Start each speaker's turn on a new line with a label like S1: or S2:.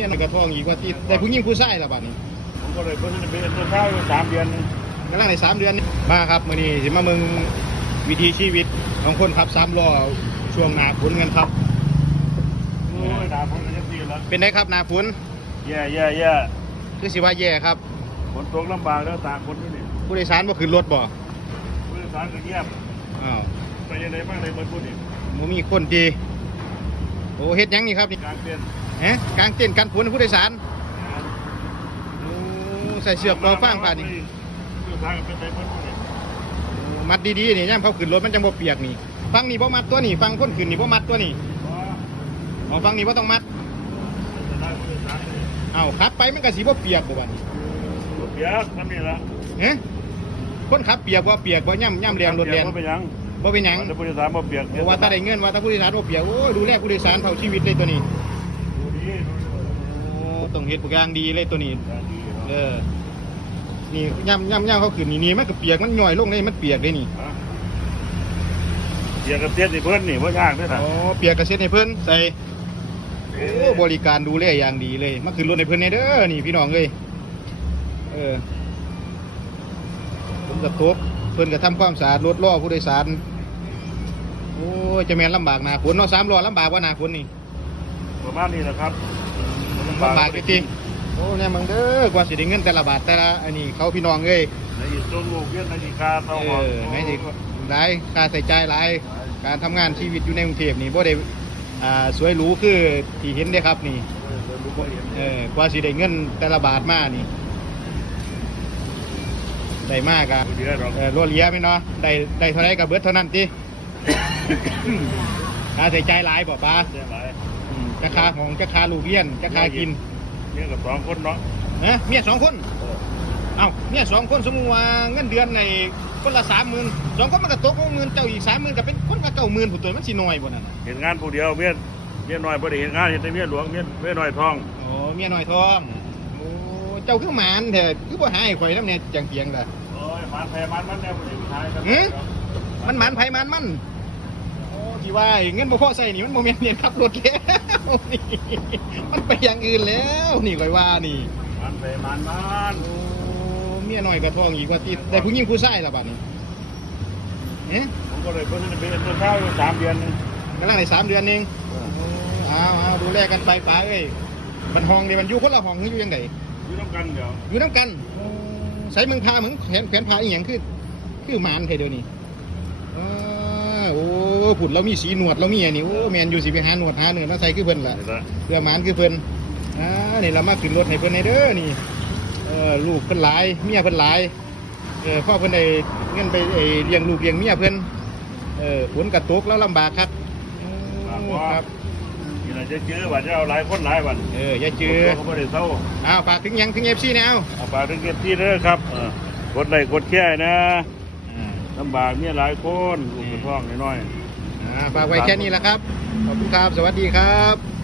S1: มียน้อยกระทองอีกว่าที่ได้ผู้หญิงผู้ชายละบัดนี้
S2: ผมก็เลยเพิ่งจะเป็นตัวเช้าอยู่สามเดือนนี่
S1: กำลังในสามเดือนนี่มาครับมื้อนี้สิมาเมืองวิถีชีวิตของคนขับสามล้อช่วงหน้าฝนกันครับ
S2: โอ้ยด่าผมเลยจะดีแล้ว
S1: เป็นไงครับหน้าฝน
S2: แย่แย่แย่
S1: คือสิว่าแย่ครับ
S2: ฝนตกลำบากแล้วตากฝนอยู่นี่
S1: ผู้โดยสารบ่ขึ้นรถบ่
S2: ผู้โดยสารก็เงียบ
S1: อ้าว
S2: ไปยังไงบ้างในบนพูดนี่
S1: บ่มีคนดีโอ้เฮ็ดหยังนี่ครับนี่
S2: กลางเต็น ท์
S1: ฮะกลางเต้นท์กันฝนให้ผู้โดยสารโอ้ใส่เสือกรอฟางผ่านนี่
S2: ผู้โดยสารก็เป็นไปบนพูดนี่
S1: โอ้มัดดีๆนี่ย่ามเขาขึ้นรถมันจังบ่เปียกนี่ฟังนี่บ่มัดตัวนี่ฟังคนขึ้นนี่บ่มัดตัวนี่
S2: อ๋อ
S1: อ๋อฟังนี่บ่ต้องมัด
S2: จะได้ผู้โดยสารเลย
S1: เอ้าขับไปมันก็สิบ่เปียกบ่บัดนี้
S2: เปียกทำนี่ละ
S1: ฮะคนขับเปียกบ่เปียกบ่ย่ำย่ำแรงรถแรง
S2: บ่เป็นหยัง
S1: บ่เป็นหยัง
S2: แต่ผู้โดยสารบ่เปียก
S1: เพราะว่าถ้าได้เงินว่าถ้าผู้โดยสารบ่เปียกโอ้ยดูแลผู้โดยสารเท่าชีวิตเลยตัวนี้
S2: ดูดีดูดี
S1: โอ้ ต้องเฮ็ดทุกอย่างดีเลยตัวนี้
S2: ดูดี
S1: เออ นี่ย่ำย่ำย่ำเขาขึ้นนี่นี่มันก็เปียกมันย่อยลงเลยมันเปียกเลยนี่
S2: ฮะเปียกกับเตี้ยนี่เพิ่นนี่บ่ยากเด้อน่ะ
S1: อ๋อเปียกกระเซ็ดให้เพิ่นใส่โอ้บริการดูแลอย่างดีเลยมาขึ้นรถให้เพิ่นในเด้อนี่พี่น้องเอ้ยเออผมกับตบเพิ่นก็ทำความสะอาดรถล้อผู้โดยสารโอ้ยจะแม่นลำบากหนาฝนเนาะสามล้อลำบากกว่าหนาฝนนี่
S2: ประมาณนี้แหละครับ
S1: ลำบากจริงๆโอ้เนี่ยมึงเด้อกว่าสิได้เงินแต่ละบาทแต่ละอันนี้เขาพี่น้องเอ้ย
S2: ในอีกตรงลูกเวียนในอีกกาเตา
S1: เอ
S2: หอม
S1: อไหนสิหลายค่าใส่ใจายหลายการทำงานชีวิตอยู่ในกรุงเทพนี่บ่ได้อ่าสวยหรูคือที่เห็นเด้ครับนี่
S2: เออเดินลูกบ่เห็น
S1: เออกว่าสิได้เงินแต่ละบาทมานี่ได้มากอะ
S2: เดี๋ยวเรา
S1: เออรัวเหลียไหมเนาะได้ได้เท่าไรกับเบิดเท่านั้นติค่าใส่ใจายหลายบ่ป้า
S2: เดี๋ยวหลาย
S1: อืมจะค่าของจะค่าลูกเรียนจะค่ากิน
S2: เนี่ยกับสองคนเนาะ
S1: เนะเมียสองคน
S2: เออ
S1: เอ้าเมียสองคนสมมติว่าเงินเดือนในคนละสามหมื่นสองคนมันก็ตกหมื่นเจ้าอีกสามหมื่นก็เป็นคนละเก้าหมื่นผู้ตัวมันสิน้อยบ่นั่นน่ะ
S2: เห็นงานผู้เดียวเมียเมียน้อยบ่ได้เห็นงานเห็นแต่เมียหลวงเมียเมียน้อยทอง
S1: โอ้เมียน้อยทองโอ้เจ้าคือหมานแท้คือบ่หาให้ข่อยนำเนี่ยจังเปียงล่ะ
S2: โอ้ยมันแพ้มันมันแน่ผู้หญิงชายกัน
S1: หือมันหมานไผหมานมันโอ้ ที่ว่าไอ้เงินบ่พอใส่นี่มันบ่แม่นเรียนขับรถแล้วนี่มันไปอย่างอื่นแล้วนี่ข่อยว่านี่
S2: มันแพ้มันมัน
S1: โอ้เมียน้อยกระทองอีกว่าที่ได้ผู้หญิงผู้ชายล่ะบัดนี้เอ๊ะ
S2: ผมก็เลยเพิ่งจะเป็นตัวเช้าอยู่สามเดือนนี่
S1: กำลังในสามเดือนเอง
S2: เออ
S1: เอาเอาดูแลกันไปป้าเอ้ยมันห้องนี่มันอยู่คนละห้องหรืออยู่ยังไง
S2: อยู่ต้องกันเดี๋ยว
S1: อยู่น้ำกันใส่มึงพามึงแขนแขวนพาอีหยังคือคือหมานไทเดียวนี้อ่าโอ้ผุดเรามีสีหนวดเรามีอันนี้โอ้แมนอยู่สิไปหาหนวดหาเนื้อมาใส่คือเพิ่นล่ะ
S2: นี่ละ
S1: เพื่อหมานคือเพิ่นอ่านี่เรามาขึ้นรถให้เพิ่นในเด้อนี่เออลูกเพิ่นหลายเมียเพิ่นหลายเออพ่อเพิ่นได้เงินไปเอ่อเลี้ยงลูกเลี้ยงเมียเพิ่นเออฝนกระตกแล้วลำบากครับโอ้ครับ
S2: นี่ละจะเจอว่าจะเอาหลายคนหลายวัน
S1: เอออย่าเจือ
S2: เขาไม่ได้เศร้า
S1: อ้าวฝากถึงหยังถึงเอฟซีแนว
S2: เอาปากถึงเก็บที่เด้อครับเออกดไลค์กดแชร์นะลำบากเนี่ยหลายคนลูกกระท้องน้อยๆ
S1: อ่า ฝากไว้แค่นี้แหละครับ ขอบคุณครับ สวัสดีครับ